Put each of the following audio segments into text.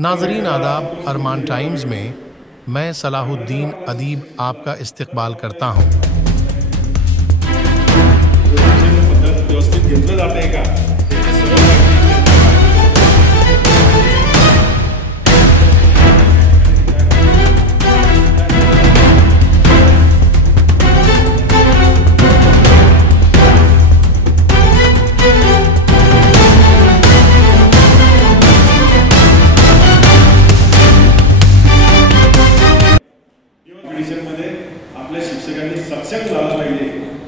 नाजरीन आदाब, अरमान टाइम्स में मैं सलाहुद्दीन अदीब आपका इस्तकबाल करता हूँ। व्यवस्थित घेतलं जाते का? मध्ये आपल्या शिक्षकांनी सक्षम झालं पाहिजे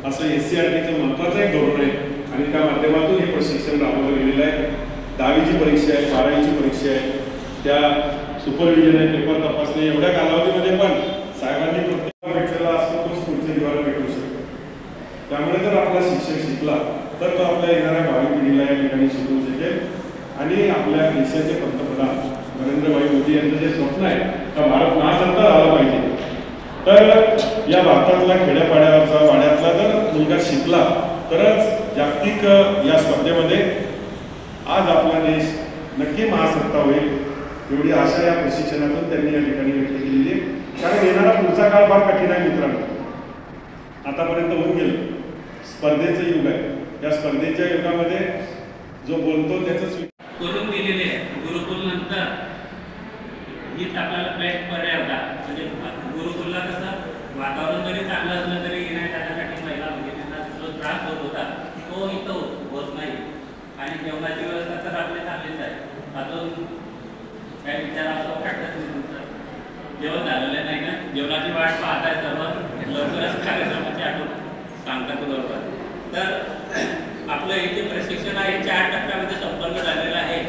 असं SCRTचं महत्त्वाचं एक धोरण आहे आणि त्या माध्यमातून हे प्रशिक्षण राबवलं गेलेलं आहे। 10वीची परीक्षा आहे, 12वीची परीक्षा आहे, त्या सुपरविजन आहे, पेपर तपासणी एवढ्या कालावधीमध्ये पण साहेबांनी प्रत्येक भेटलेला असतो तो पुढच्या दिवाला भेटू शकतो। त्यामुळे जर आपला शिक्षक शिकला तर तो आपल्या येणाऱ्या भावी पिढीला या ठिकाणी शिकवू शकेल आणि आपल्या देशाचे पंतप्रधान नरेंद्र मोदी यांचं जे स्वप्न आहे का भारत महासत्ता झाला पाहिजे, तर या भारतातला खेड्यापाड्यावरचा वाड्यातला जर मुलगा शिकला तरच जागतिक या स्पर्धेमध्ये आज आपला देश नक्की महासत्ता होईल एवढी आशा या प्रशिक्षणातून त्यांनी या ठिकाणी व्यक्त केलेली आहे। कारण येणारा पुढचा काळ फार कठीण आहे मित्रांनो, आतापर्यंत होऊन गेलं, स्पर्धेचं युग आहे। या स्पर्धेच्या युगामध्ये जो बोलतो त्याचं करून दिलेले आहे। गुरुकुल नंतर हीच आपल्याला बेस्ट पर्याय होता। म्हणजे गुरुकुलला कसं वातावरण जरी चांगलं असलं तरी येण्या जाण्यासाठी महिला मुलींना जो त्रास होत होता तो इथं होत नाही आणि जेवणाची व्यवस्था तर आपली चांगलीच आहे। अजून काय विचार असं वाटतं तुमचं? जेवण झालेलं नाही ना, जेवणाची वाट पाहत आहे सर्व, लवकरच कार्यक्रमाची आठवण सांगता बरोबर। तर आपलं इथे प्रशिक्षण आहे 4 टप्प्यामध्ये संपन्न झालेलं आहे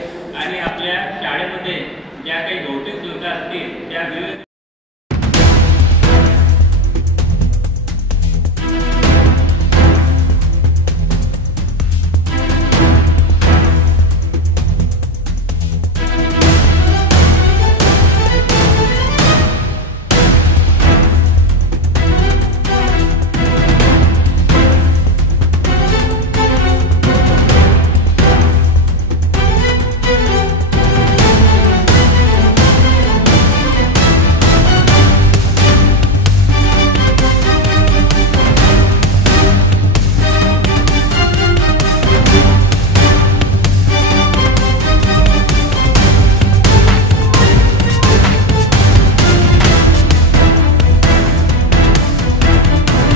आणि आपल्या शाळेमध्ये ज्या काही भौतिक सुविधा असतील त्या विविध